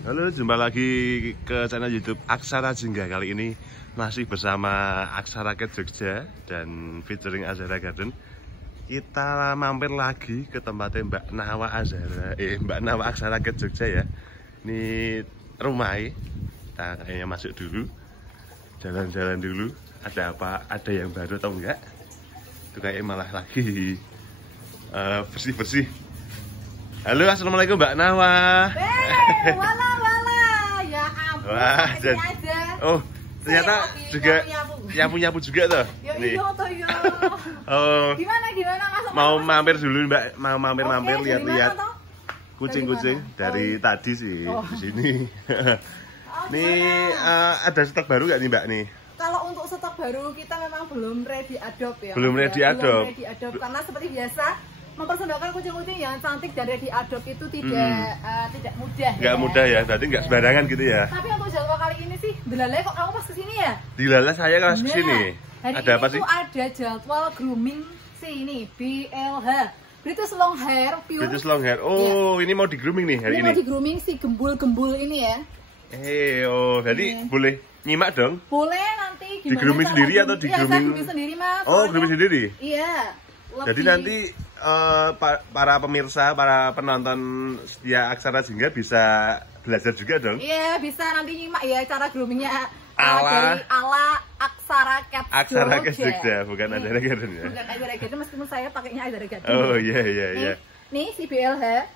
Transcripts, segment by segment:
Halo, jumpa lagi ke channel YouTube Aksara Jingga. Kali ini masih bersama Aksara Cat Jogja dan featuring Azara Garden. Kita mampir lagi ke tempatnya Mbak Nawa Mbak Nawa Aksara Cat Jogja ya. Ini rumahnya. Kita kayaknya masuk dulu, jalan-jalan dulu. Ada apa? Ada yang baru atau enggak? Itu kayaknya malah lagi bersih-bersih. Halo, assalamualaikum Mbak Nawa. Wala, ya ampun. Wah, oh ternyata juga nyapu juga tuh. Nih. Oh. Gimana masuk? Mau mampir dulu Mbak, mau mampir lihat-lihat kucing-kucing dari tadi sih di sini. Nih ada stok baru nggak nih Mbak nih? Kalau untuk stok baru kita memang belum ready adopt ya. Belum ready adopt karena seperti biasa mempersembahkan kucing-kucing yang cantik dan ready adopt itu tidak mudah. Nggak mudah ya, berarti nggak sembarangan gitu ya. Tapi untuk jadwal kali ini sih, Dilalai kok kamu pas kesini ya? Dilalai saya pas kesini. Ada apa sih? Ada jadwal grooming sih ini, BLH. British long hair, pure. British long hair. Oh, ya. Ini mau di grooming nih hari ini. Ini mau di grooming si gembul-gembul ini ya. Jadi boleh nyimak dong? Boleh nanti. Di grooming sendiri atau di grooming? Iya, sendiri Mas. Oh, grooming sendiri? Iya. Jadi nanti para pemirsa, para penonton setia Aksara Jingga bisa belajar juga dong? Iya, bisa nanti nyimak ya cara groomingnya dari ala Aksara Cat Jogja, bukan Azara Garden ya? Bukan Azara Garden, meskipun saya pakainya Azara Garden. Oh iya. Nih si BLH,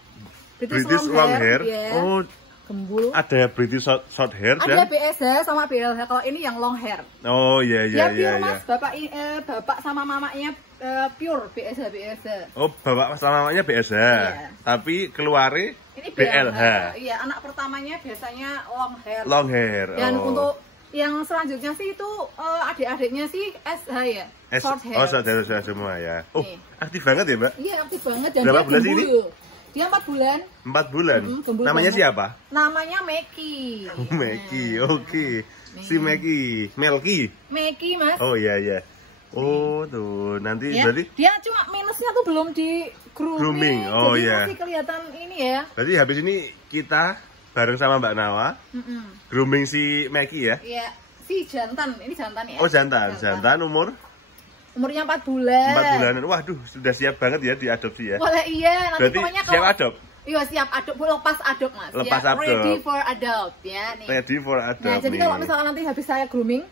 British long hair. Oh, gembul. Ada British short hair ada BSH sama BLH. Kalau ini yang long hair. Oh iya. Pure Mas, bapak sama mamanya pure BSH. Oh, bapak sama mamanya BSH. Iya. Tapi keluarnya ini BLH. Iya, anak pertamanya biasanya long hair. Long hair. Dan untuk yang selanjutnya sih itu adik-adiknya sih SH ya. Short hair. Oh, short hair semua ya. Oh, aktif banget ya, Mbak? Iya, aktif banget dan berapa bulan sih ini? Dia 4 bulan. 4 bulan? Namanya banget. Siapa? Namanya Meki. Meki, oke. Si Meki. Melki, Mas. Oh iya. Oh tuh, nanti ya, berarti dia cuma minusnya tuh belum di grooming. Oh iya. Jadi masih kelihatan ini ya. Berarti habis ini kita bareng sama Mbak Nawa grooming si Meki ya? Iya, si jantan. Ini jantan ya. Oh jantan umurnya 4 bulan. 4 bulanan. Waduh, sudah siap banget ya diadopsi ya. Boleh iya, nanti berarti pokoknya siap adopt. Iya, siap adopt, lepas adopt Mas. Lepas adopt. Ready for adopt ya nih. Ready for adopt. Nah, jadi kalau misalkan nanti habis saya grooming,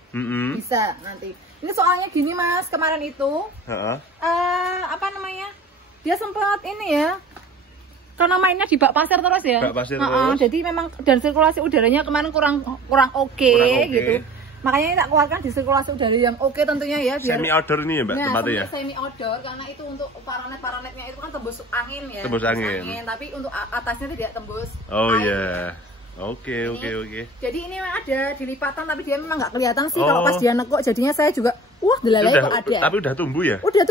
bisa nanti. Ini soalnya gini Mas, kemarin itu apa namanya? Dia sempat ini ya. Karena mainnya di bak pasir terus ya. Bak pasir terus. Jadi memang dan sirkulasi udaranya kemarin kurang oke gitu. Makanya tak keluarkan di sirkulasi udara yang oke tentunya ya biar semi outdoor ini ya Mbak tempatnya ya. Semi outdoor karena itu untuk paranet-paranetnya itu kan tembus angin ya. Tembus angin. Tapi untuk atasnya tidak tembus. Oh iya. Oke. Jadi ini memang ada dilipatan tapi dia memang nggak kelihatan sih kalau pas dia nekuk. Jadinya saya juga Dilalai kok ada. Tapi udah tumbuh ya? Udah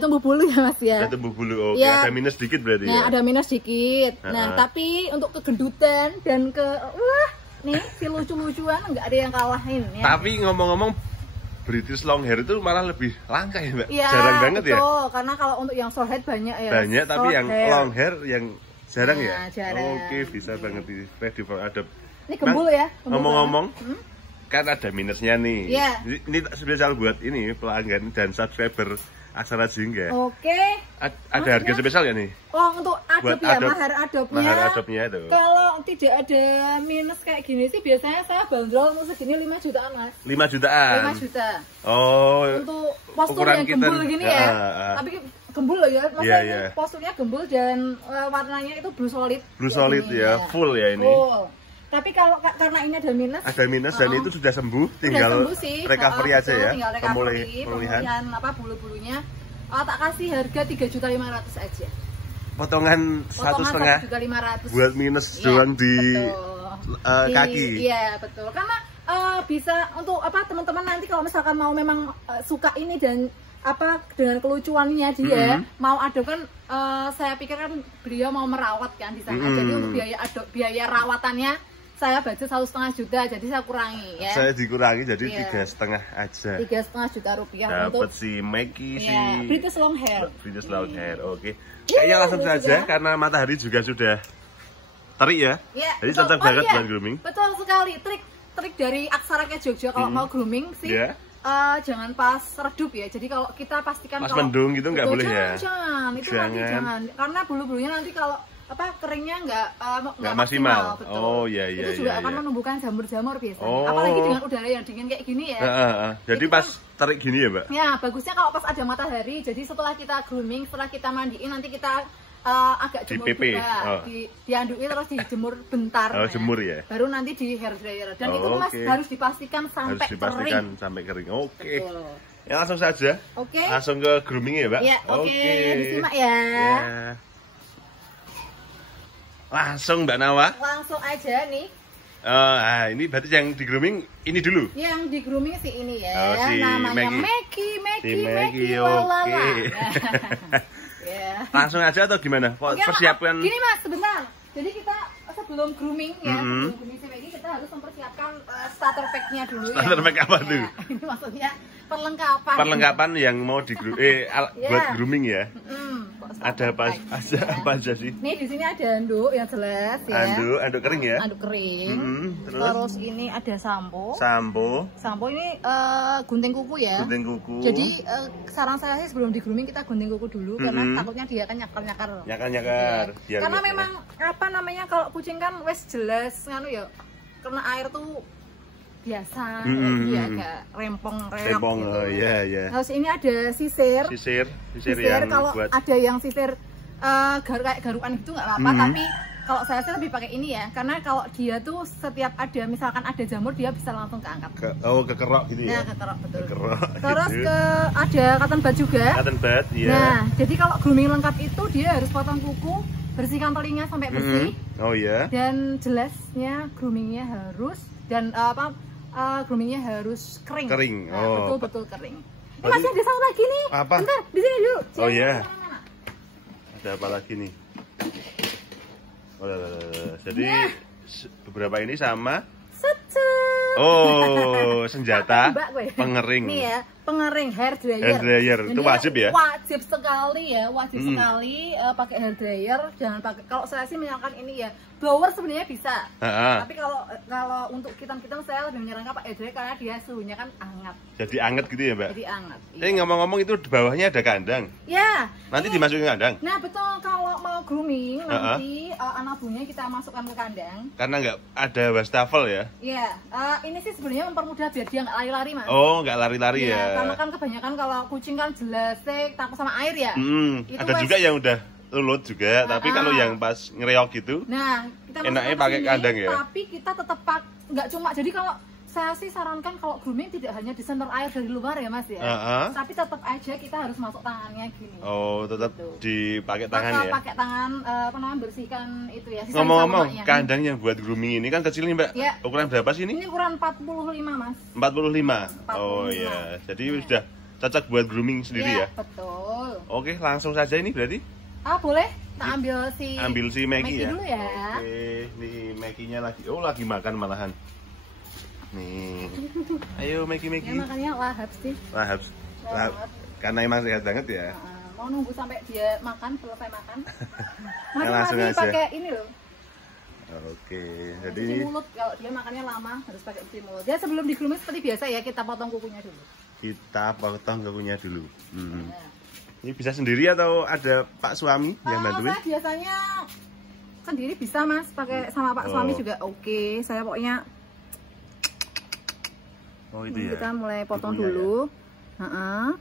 tumbuh bulu ya Mas ya. Udah tumbuh bulu. Oke, ya. Ada minus dikit berarti ya. Ada minus dikit. Nah, tapi untuk kegendutan dan nih si lucu-lucuan nggak ada yang kalahin ya. Tapi ngomong-ngomong British long hair itu malah lebih langka ya Mbak? Ya, jarang banget betul. Ya? Karena kalau untuk yang short hair banyak ya. Banyak, tapi yang long hair yang jarang ya? Jarang. Oke, bisa banget di ready for adopt. Ini gembul ya? Ngomong-ngomong, kan ada minusnya nih. Iya. Ini spesial buat ini pelanggan dan subscriber Aksara Jingga. Oke. Ada harga spesial ya nih? Oh, untuk adopt ya, mahar adoptnya. Mahar adoptnya itu. Kalau tidak ada minus kayak gini sih biasanya saya bandrol untuk segini 5 jutaan Mas. 5 jutaan? 5 juta. Oh. Untuk postur yang gembul gini ya. Tapi gembul loh ya, maksudnya posturnya gembul dan warnanya itu blue solid. Blue solid ya, full ya ini. Full. Tapi kalau karena ini ada minus dan itu sudah sembuh, tinggal recovery aja ya. Tinggal pemulihan bulu-bulunya. Tak kasih harga 3.500.000 aja. Potongan 1,5 buat minus doang di kaki. Iya, betul. Karena bisa untuk teman-teman nanti kalau misalkan mau memang suka ini dan dengan kelucuannya dia mau adop kan saya pikir kan beliau mau merawat kan di sana. Jadi untuk biaya rawatannya saya budget 1,5 juta, jadi saya kurangi ya. Saya dikurangi jadi 3,5 aja. 3,5 juta rupiah dapat si Meki si British long hair. British long hair, oke. Kayaknya langsung saja karena matahari juga sudah terik ya? Iya. Jadi cocok banget buat grooming. Betul sekali. Trik dari Aksara Cat Jogja kalau mau grooming sih. Jangan pas redup ya. Jadi kalau kita pastikan pas mendung gitu nggak boleh ya. Jangan, itu nanti jangan. Karena bulu-bulunya nanti kalau keringnya nggak maksimal. Betul. Oh iya. Itu juga akan menumbuhkan jamur-jamur biasanya. Apalagi dengan udara yang dingin kayak gini ya. Jadi pas terik gini ya, Mbak? Ya, bagusnya kalau pas ada matahari. Jadi setelah kita grooming, setelah kita mandiin, nanti kita agak jemur juga, diandui terus dijemur bentar. Jemur ya. Baru nanti di hair dryer. Dan itu Mas harus dipastikan sampai kering. Oke. Ya langsung saja. Langsung ke grooming ya, Mbak? Ya, oke. Disimak ya. Langsung Mbak Nawa. Langsung aja nih. Ini berarti yang di grooming ini dulu. Yang di grooming sih ini ya. Si namanya Maggie. Oke. Langsung aja atau gimana? Persiapkan. Gini Mas, sebentar. Jadi kita sebelum grooming ya, sebelum grooming si Maggie kita harus mempersiapkan starter pack-nya dulu. Starter pack apa tuh? Ini maksudnya perlengkapan. Perlengkapan yang mau di buat grooming ya. Ada apa aja sih? Nih di sini ada handuk yang jelas ya. Handuk kering ya? Handuk kering. Terus ini ada sampo. Sampo ini gunting kuku ya. Gunting kuku. Jadi saran saya sih sebelum di grooming kita gunting kuku dulu karena takutnya dia kan nyakar-nyakar. Ya. Karena memang kalau kucing kan wes jelas nganu ya. Kena air tuh biasa, dia agak rempong gitu. Iya. Terus ini ada sisir yang kalau buat... ada yang sisir kayak garukan gitu nggak apa-apa, tapi kalau saya sih lebih pakai ini ya, karena kalau dia tuh setiap ada misalkan ada jamur dia bisa langsung keangkat. Kekerok gitu ya? Nah, kekerok betul. Terus gitu. Ada cotton bud juga. Cotton bud, iya. Nah, jadi kalau grooming lengkap itu dia harus potong kuku, bersihkan telinga sampai bersih. Oh iya. Dan jelasnya groomingnya harus groomingnya harus kering. Nah, betul kering. Ini masih ada satu lagi nih. Apa? Bentar, di sini dulu. Oh iya. Ada apa lagi nih? Jadi beberapa ini sama. Senjata pengering. Nih ya, pengering hair dryer. Hair dryer itu wajib ya? Wajib sekali ya, sekali pakai hair dryer. Jangan pakai. Kalau saya sih menyarankan ini ya, blower sebenarnya bisa. Tapi kalau untuk kita saya lebih menyarankan pakai hair dryer karena dia suhunya kan hangat. Jadi hangat gitu ya, Mbak? Jadi hangat. Ini ngomong-ngomong itu di bawahnya ada kandang. Ya. Nanti dimasukin kandang. Nah betul, kalau mau grooming nanti anak buahnya kita masukkan ke kandang. Karena nggak ada wastafel ya? Iya. Ini sih sebenarnya mempermudah biar dia nggak lari-lari Mas. Oh, nggak lari-lari ya? Karena kan kebanyakan kalau kucing kan jelas takut sama air ya. Ada juga yang udah lulut juga, tapi kalau yang pas ngereok gitu, kita enaknya pakai kandang ya. Tapi kita tetap nggak cuma, jadi kalau saya sih sarankan kalau grooming tidak hanya disentuh air dari luar ya Mas ya. Tapi tetap aja kita harus masuk tangannya gini. Oh, tetap dipakai tangan ya. Pakai tangan bersihkan itu ya. Ngomong-ngomong, kandang yang buat grooming ini kan kecil nih Mbak. Ya. Ukuran berapa sih ini? Ini ukuran 45 Mas. 45. Oh iya. Jadi sudah cocok buat grooming sendiri ya. Betul. Oke, langsung saja ini berarti. Boleh. Kita ambil si Maggie ya. dulu ya. Oke, nih Maggie-nya lagi. Lagi makan malahan. Nih. Ayo Maggie. Ya makannya lahap sih. Lahap. Karena emang sehat banget ya. Mau nunggu sampai dia selesai makan. Langsung aja. Pakai ini loh. Oke, jadi cuci mulut. Kalau dia makannya lama harus pakai cuci mulut. Ya sebelum di grooming seperti biasa ya, kita potong kukunya dulu. Ini bisa sendiri atau ada Pak suami yang bantuin? Saya biasanya sendiri bisa Mas, pakai sama Pak suami juga oke. Saya pokoknya kita mulai potong dulu ya.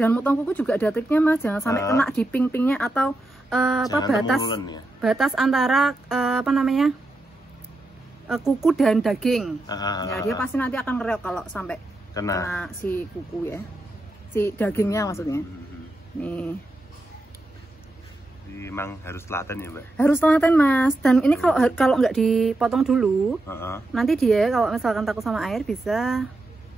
Dan potong kuku juga ada triknya Mas, jangan sampai kena di ping-pingnya atau batas antara kuku dan daging. Ya dia pasti nanti akan ngereok kalau sampai kena si kuku ya, si dagingnya maksudnya. Nih. Memang harus telaten ya Mbak? Harus telaten Mas. Dan ini kalau nggak dipotong dulu, nanti dia kalau misalkan takut sama air bisa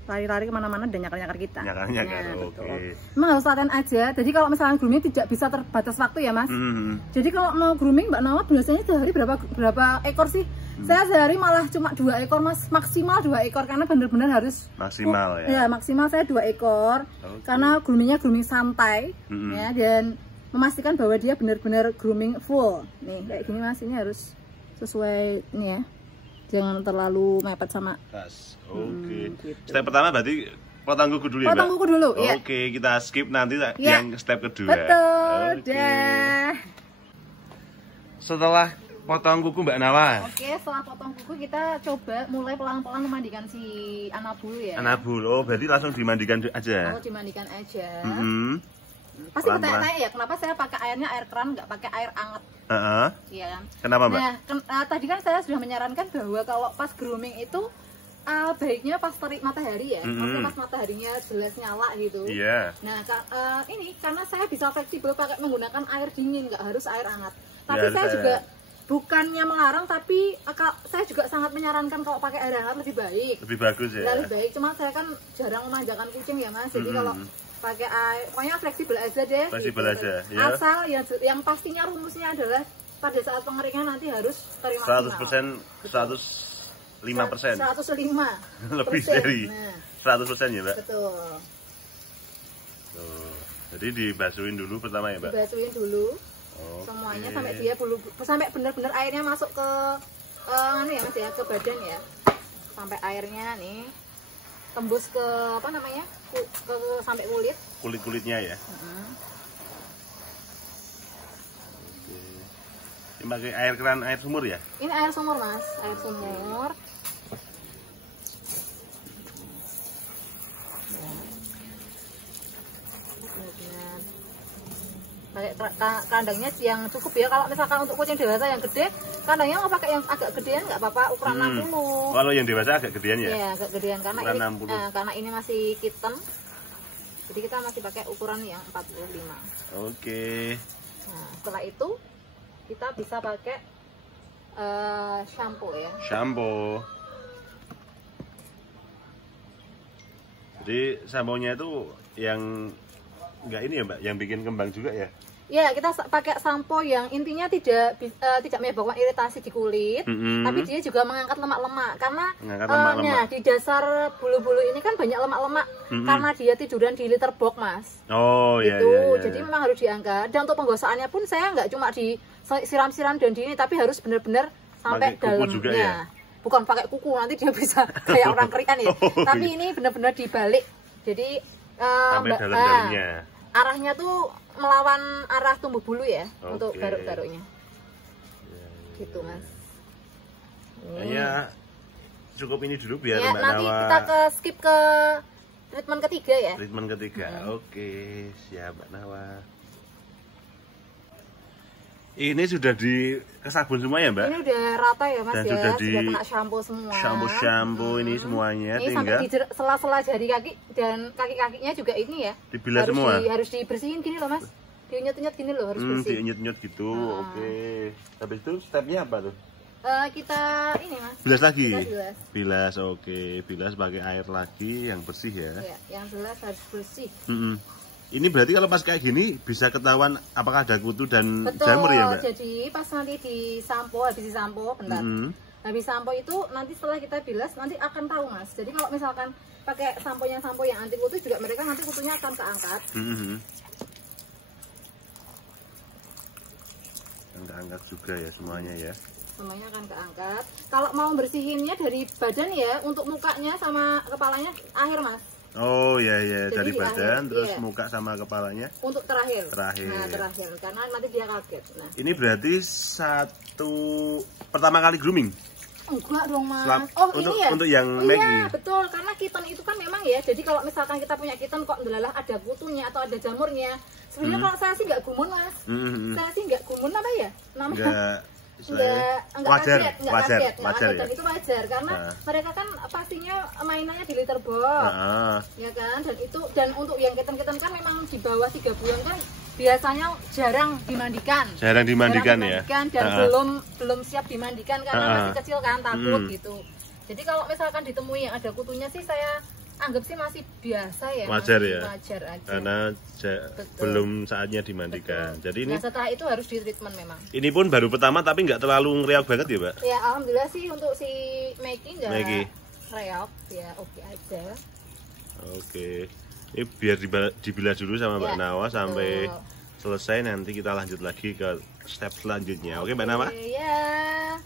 lari-lari kemana-mana dan nyakar-nyakar kita. Nyakar-nyakar, oke. Emang harus telaten aja. Jadi kalau misalkan grooming tidak bisa terbatas waktu ya Mas. Jadi kalau mau grooming Mbak Nawa biasanya sehari berapa ekor sih? Saya sehari malah cuma 2 ekor Mas, maksimal 2 ekor karena benar-benar harus maksimal ya. Ya maksimal saya 2 ekor karena groomingnya grooming santai ya, dan memastikan bahwa dia benar-benar grooming full. Nih kayak gini Mas, ini harus sesuai ini ya, jangan terlalu mepet sama Tas. Oke. gitu. Step pertama berarti potong kuku dulu ya, Mbak? Potong kuku dulu, ya. Oke, kita skip nanti Ya. yang step kedua. Betul, Oke. dah. Setelah potong kuku Mbak Nawa, Oke, setelah potong kuku kita coba mulai pelan-pelan memandikan si Anabul ya. Anabul, oh berarti langsung dimandikan aja. Kalau dimandikan aja. Pasti Pelan-pelan. bertanya-tanya ya, kenapa saya pakai airnya air keran, nggak pakai air anget, Heeh. iya kan? Kenapa Mbak? Nah, tadi kan saya sudah menyarankan bahwa kalau pas grooming itu baiknya pas terik matahari ya, maksudnya pas mataharinya jelas nyala gitu. Iya. Nah, ini karena saya bisa fleksibel pakai menggunakan air dingin, nggak harus air hangat. Tapi Ya, saya saya- juga bukannya melarang, tapi saya juga sangat menyarankan kalau pakai air hangat lebih baik. Lebih bagus ya. Lebih baik, cuma saya kan jarang memanjakan kucing ya Mas. Jadi kalau pakai air, pokoknya fleksibel aja deh. Fleksibel gitu. aja, ya. Asal yang pastinya rumusnya adalah pada saat pengeringan nanti harus terima 100%, 105%. 105 Lebih dari Nah, 100% ya Mbak. betul. Tuh. Jadi dibasuhin dulu pertama ya Mbak? Dibasuhin dulu Oke. semuanya sampai dia sampai benar-benar airnya masuk ke anu ya Mas ya, ke badan ya. Sampai airnya nih tembus ke apa namanya? Ke sampai kulit. Kulit-kulitnya ya. Oke. Ini pakai air keran, air sumur ya? Ini air sumur Mas, air sumur. Pakai kandangnya yang cukup ya. Kalau misalkan untuk kucing dewasa yang gede, kandangnya mau pakai yang agak gedean nggak apa-apa, ukuran 60. Kalau yang dewasa agak gedean ya? Iya, agak gedean karena Ukuran ini 60. karena ini masih kitten. Jadi kita masih pakai ukuran yang 45. Oke. Nah, setelah itu kita bisa pakai shampoo ya. Shampoo. Jadi sampo-nya itu yang enggak ini ya Mbak, yang bikin kembang juga ya? Ya, kita pakai sampo yang intinya tidak menyebabkan iritasi di kulit, tapi dia juga mengangkat lemak-lemak karena Mengangkat lemak-lemak. nah, di dasar bulu-bulu ini kan banyak lemak-lemak karena dia tiduran di litter box, Mas. Oh iya Itu, iya. Iya. jadi memang harus diangkat. Dan untuk penggosaannya pun saya nggak cuma di siram-siram dan di ini, tapi harus benar-benar sampai Pakai kuku dalamnya. juga ya? Bukan pakai kuku, nanti dia bisa kayak orang kerian ya. Oh, Tapi iya. ini benar-benar dibalik. Jadi Sampai dalam-dalamnya. arahnya tuh melawan arah tumbuh bulu ya untuk Oke. garuk-garuknya. Gitu Mas. Kayaknya cukup ini dulu biar Ya, Mbak nanti Nawa kita skip ke treatment ketiga ya. treatment ketiga. Oke, siap Mbak Nawa. Ini sudah di kesabun semua ya Mbak? Ini udah rata ya Mas Dan ya, sudah di kena shampoo semua. Shampoo ini semuanya Ini sampai tinggal di sela-sela jari kaki dan kaki-kakinya juga ini ya. dibilas semua. Harus dibersihin gini loh Mas. Diunyet-unyet gini loh, harus bersih. Diunyet-unyet gitu. Oke. Habis itu stepnya apa tuh? Kita ini Mas. Bilas lagi. Kita bilas. Bilas, oke. Bilas pakai air lagi yang bersih ya. Ya, yang jelas harus bersih. Ini berarti kalau pas kayak gini bisa ketahuan apakah ada kutu dan Betul. jamur ya Mbak? Jadi pas nanti habis disampo, bentar. Habis sampo itu nanti setelah kita bilas nanti akan tahu Mas. Jadi kalau misalkan pakai sampo yang anti kutu juga mereka nanti kutunya akan keangkat. Angkat juga ya semuanya ya. Semuanya akan keangkat. Kalau mau bersihinnya dari badan ya, untuk mukanya sama kepalanya akhir Mas. Oh iya iya, Jadi dari di badan akhir, terus iya. muka sama kepalanya. Untuk terakhir. Terakhir. Nah, terakhir karena nanti dia kaget. Nah, Ini berarti pertama kali grooming. enggak dong Mas. Untuk ini ya. untuk yang Iya, Maggie. betul. Karena kitten itu kan memang ya. Jadi kalau misalkan kita punya kitten kok ndelalah ada kutunya atau ada jamurnya. Sebenarnya kalau saya sih nggak gumun Mas. Saya sih nggak gumun apa ya? Namanya Enggak wajar wajar dan ya. itu wajar karena mereka kan pastinya mainannya di litter box, ya kan, dan untuk yang kitten kan memang di bawah 3 bulan kan biasanya jarang dimandikan ya. dan belum siap dimandikan karena masih kecil kan, takut gitu. Jadi kalau misalkan ditemui yang ada kutunya sih saya anggap sih masih biasa ya, Wajar masih ya. wajar aja. Karena belum saatnya dimandikan. Betul. Jadi ini Nah, setelah itu harus di treatment memang. ini pun baru pertama tapi nggak terlalu ngeriak banget ya Mbak? Ya alhamdulillah sih untuk si Maggie nggak Maggie. reok ya, oke aja. Oke. Ini biar dibilas dulu sama Mbak Ya, Nawa sampai betul. selesai, nanti kita lanjut lagi ke step selanjutnya. Oke Mbak Nawa? Ya.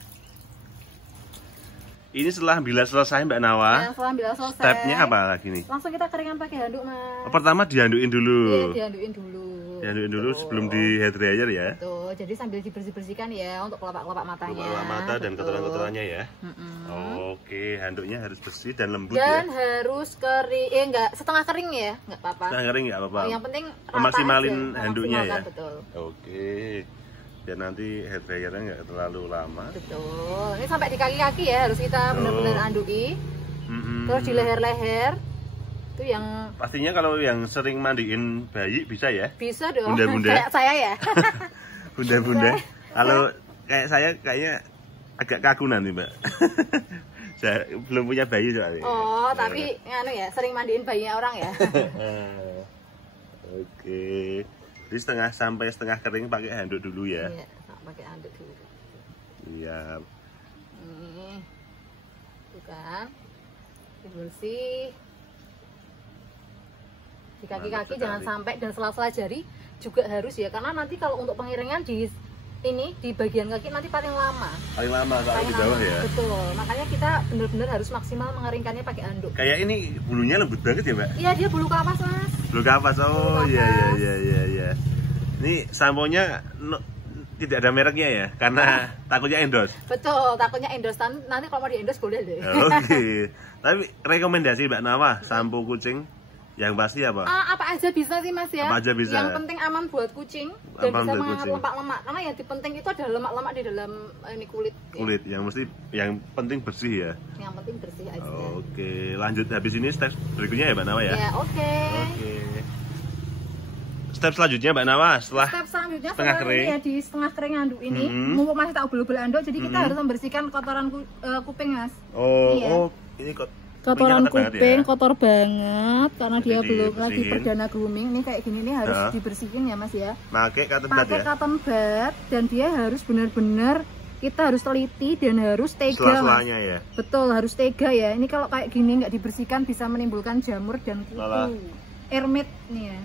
Ini setelah bila selesai Mbak Nawa, setelah bila selesai, stepnya apa lagi nih? langsung kita keringkan pakai handuk Mas. Pertama dihanduin dulu. Iya, dihanduin dulu. Dihanduin dulu sebelum di hair dryer ya. Betul. Jadi sambil dibersih-bersihkan ya untuk kelopak-kelopak matanya. Kelopak mata dan Betul. kotoran-kotorannya ya. Oke, handuknya harus bersih dan lembut Dan ya. harus kering, enggak setengah kering ya, enggak apa-apa. Setengah kering nggak apa-apa. Yang penting rata Memaksimalin aja, handuknya ya. memaksimalkan, betul. Oke. Biar nanti hair dryernya nggak terlalu lama. Betul. Ini sampai di kaki-kaki ya harus kita benar-benar andui. Terus di leher-leher itu yang pastinya kalau yang sering mandiin bayi bisa ya. bisa dong. Bunda-bunda. Kayak saya ya. Bunda-bunda. Kalau kayak saya kayaknya agak kaku nanti Mbak. Saya belum punya bayi soalnya. Oh, tapi nganu ya, sering mandiin bayinya orang ya. Oke. Jadi setengah sampai setengah kering pakai handuk dulu ya. Iya, pakai handuk dulu. Iya. Nih. Tuh kan. Bersih. Di kaki-kaki jangan sampai, dan sela-sela jari juga harus ya, karena nanti kalau untuk pengiringan di ini di bagian kaki nanti paling lama. Paling lama kalau di bawah ya. Betul. Makanya kita benar-benar harus maksimal mengeringkannya pakai handuk. Kayak ini bulunya lembut banget ya, Mbak? Iya, dia bulu kapas, Mas. Bulu kapas. Oh, Bulu iya kapas. iya. Ini samponya tidak ada mereknya ya, karena takutnya endorse. Betul, takutnya endorse. Nanti kalau mau di endorse boleh deh. Oke. Tapi rekomendasi Mbak Nawa, sampo kucing yang pasti apa? Apa aja bisa sih Mas ya. Apa aja bisa. Yang penting aman buat kucing dan Aman bisa buat mengangkat kucing. lemak-lemak. Karena yang penting itu ada lemak-lemak di dalam ini kulit. Kulit, yang penting bersih ya. Yang penting bersih aja. Oke, lanjut habis ini step berikutnya ya Mbak Nawa ya. Ya, oke. Oke. Step selanjutnya Mbak Nawa setelah Step selanjutnya setengah setelah kering. ini ya, di setengah kering handuk ini, mumpung masih tak ubel-ubel handuk, jadi kita harus membersihkan kotoran kuping Mas. Oh, Ini ya. ini kok Kotoran kupingnya ketat banget kuping ya? kotor banget karena Jadi dia belum lagi dibersihin. perdana grooming. Nih kayak gini nih harus Ya. dibersihin ya Mas ya. Pakai cotton bud Pakai ya. cotton bud, dan dia harus benar-benar kita harus teliti dan harus tega Mas. Sela-selanya ya. Betul, harus tega ya. Ini kalau kayak gini nggak dibersihkan bisa menimbulkan jamur dan kutu. Malah. Ermit nih ya.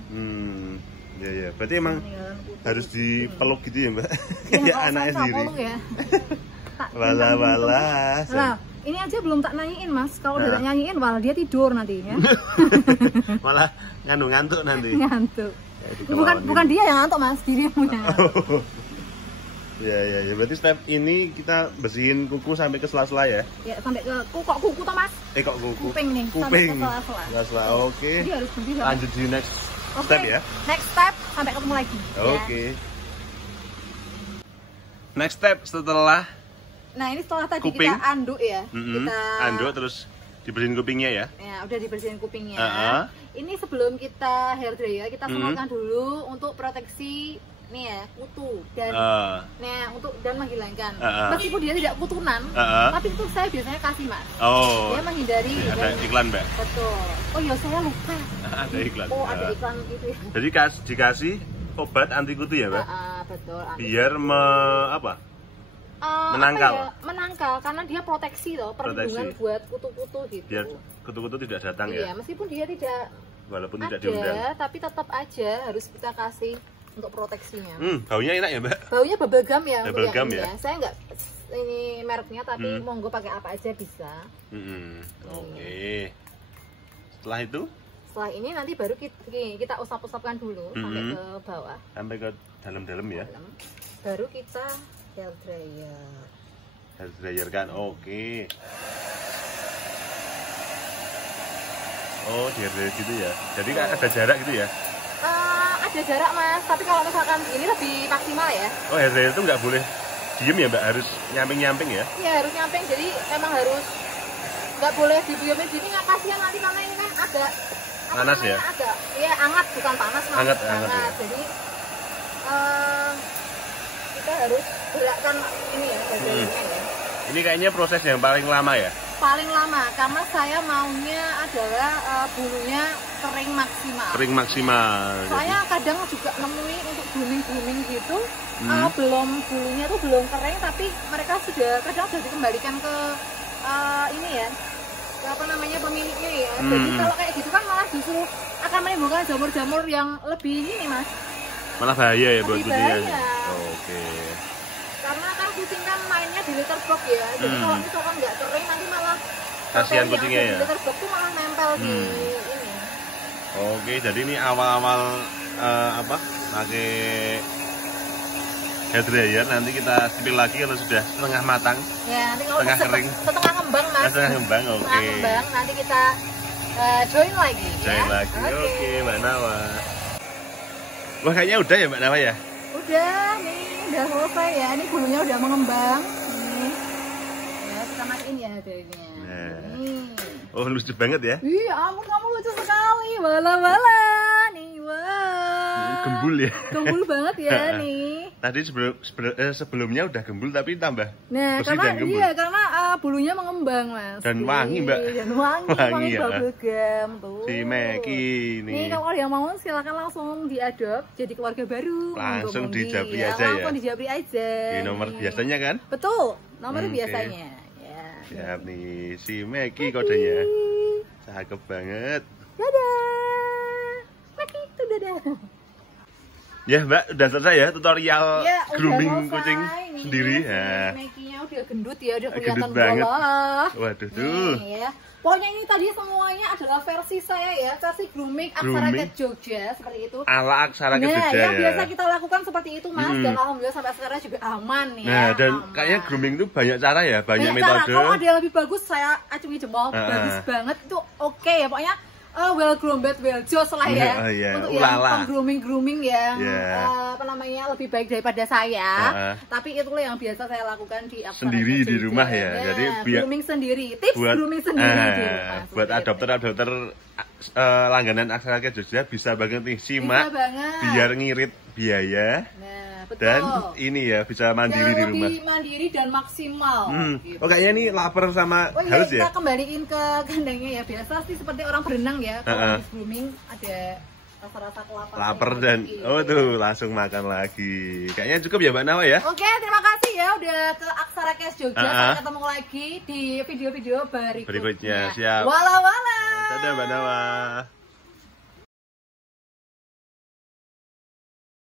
Ya. Berarti emang Peninggalan kutu. harus dipeluk gitu ya Mbak. Iya, Kayak kalau anaknya saya sendiri. peluk ya. Tak Wala-wala. Nah, ini aja belum tak nanyiin Mas. Kalau udah Nah. tak nyanyiin, malah dia tidur nanti ya. Malah ngantuk nanti. Ngantuk. Jadi Bukan dia yang ngantuk Mas, dirimu yang ngantuk. Ya. Berarti step ini kita bersihin kuku sampai ke sela-sela ya. Ya, sampai ke kuku toh Mas. Kok kuku? Kuping nih, sampai Kuping. ke sela-sela. Sela-sela. Oke. Jadi harus bersih Mas. Lanjut di next Oke, step ya. Next step, sampai ketemu lagi. ya. Oke. Next step setelah Nah, ini setelah tadi Kuping. kita anduk ya. Kita anduk terus dibersihin kupingnya ya. ya udah dibersihin kupingnya. Ini sebelum kita hair dryer, kita semprotkan dulu untuk proteksi nih ya, kutu dan nah untuk dan menghilangkan. Meskipun dia tidak kutunan, tapi itu saya biasanya kasih Mas. Oh. Dia menghindari Ada iklan Mbak. betul. Oh ya saya lupa. Ada iklan. Oh ada iklan gitu ya. Jadi dikasih obat anti kutu ya Mbak. Betul. Biar menangkal. Apa ya? Menangkal karena dia proteksi loh, perlindungan Proteksi. buat kutu-kutu gitu. Biar kutu-kutu tidak datang Iya, ya. meskipun dia tidak Walaupun tidak diundang. ada, tapi tetap aja harus kita kasih untuk proteksinya. Baunya enak ya Mbak. Baunya bubble gum ya, untuk Bubble yang gum ini ya? Saya nggak ini mereknya, tapi monggo pakai apa aja bisa. Oke. Setelah itu Setelah ini nanti baru kita usap-usapkan dulu sampai ke bawah. sampai ke dalam-dalam ya. Baru kita hair dryer. Hair dryer kan. Oke. Oh, di hair dryer gitu ya. Jadi ada jarak gitu ya. Ada jarak Mas, tapi kalau misalkan ini lebih maksimal ya. Oh, hair dryer itu nggak boleh diem ya Mbak, harus nyamping-nyamping ya. Iya harus nyamping, jadi memang harus nggak boleh didiemin gini, nggak kasihan nanti karena ini kan agak apa Panas namanya, ya? agak ya hangat, bukan panas Mas. Hangat ya. Jadi kita harus gerakkan ini ya badannya ya. Ini kayaknya proses yang paling lama ya. Paling lama karena saya maunya adalah bulunya kering maksimal. Kering maksimal. Saya kadang juga nemuin untuk grooming gitu, belum bulunya tuh belum kering, tapi mereka kadang sudah dikembalikan ke ini ya, ke apa namanya pemiliknya ya. Jadi kalau kayak gitu kan malah justru akan menimbulkan jamur-jamur yang lebih ini Mas. Malah bahaya ya buat Lebih kucingnya. bahaya. Oke. Karena kan kucing kan mainnya di litter box ya. Jadi kalau misalkan nggak kering nanti malah kasihan kucingnya ya. Di litter box tuh malah nempel di ini. Oke, jadi ini awal-awal pakai hair dryer, nanti kita sepil lagi kalau sudah setengah matang. Ya, nanti kalau setengah kering, setengah ngembang mas. Setengah ngembang, oke. Setengah ngembang, nanti kita join lagi. Join lagi, oke Mbak Nawa. Wah kayaknya udah ya Mbak Nawa ya? Udah, nih udah selesai ya. Ini bulunya udah mengembang. Nih, ya kita matiin ya hadirnya. Nih. Oh lucu banget ya? Iya ampun kamu lucu sekali, bala-bala nih, wah. Gembul ya? Gembul banget ya nih. Tadi sebelumnya udah gembul tapi tambah bersih karena dan gembul. iya karena bulunya mengembang mas. Dan wangi Mbak. Dan wangi ya. bubblegum tuh. Si Meki nih. Nih kalau yang mau silakan langsung diadop jadi keluarga baru. Langsung di Japri ya, aja ya. Langsung di Japri aja. Di nomor biasanya kan? Betul, nomor biasanya. Ya. Siap nih si Meki kodenya. Cakep banget. Dadah. Meki itu dadah. Ya Mbak, udah selesai ya tutorial grooming selesai. kucing Nih, sendiri. Mekinya udah gendut ya, udah kelihatan Gendut banget. bola. Waduh tuh. Nih ya. Pokoknya ini tadi semuanya adalah versi saya ya, versi grooming Aksara Cat Jogja seperti itu. Ala Aksara Cat Jogja yang biasa kita lakukan seperti itu Mas, dan alhamdulillah sampai sekarang juga aman ya. Nah, dan aman. kayaknya grooming itu banyak cara ya, banyak metode. Cara. Kalau ada yang lebih bagus saya acungi jempol, bagus banget itu oke ya pokoknya. Well groomed, well just lah ya. Untuk yang grooming yang lebih baik daripada saya. Tapi itulah yang biasa saya lakukan di Aksara sendiri di rumah ya. Jadi grooming sendiri, tips grooming sendiri di rumah. Buat adopter langganan Aksara Cat Jogja bisa banget nih simak biar ngirit biaya. Betul. Dan ini ya bisa mandiri di rumah. Lebih mandiri dan maksimal. Gitu. Oh kayaknya ini lapar sama haus ya? Kita kembaliin ke kandangnya ya. Biasa sih seperti orang berenang ya. Kalau habis grooming ada rasa-rasa kelaparan. Lapar dan tuh langsung makan lagi. Kayaknya cukup ya Mbak Nawa ya? Oke, terima kasih ya udah ke Aksara Cat Jogja. Sampai ketemu lagi di video-video berikutnya. Siap. Wala-wala. Dadah Mbak Nawa.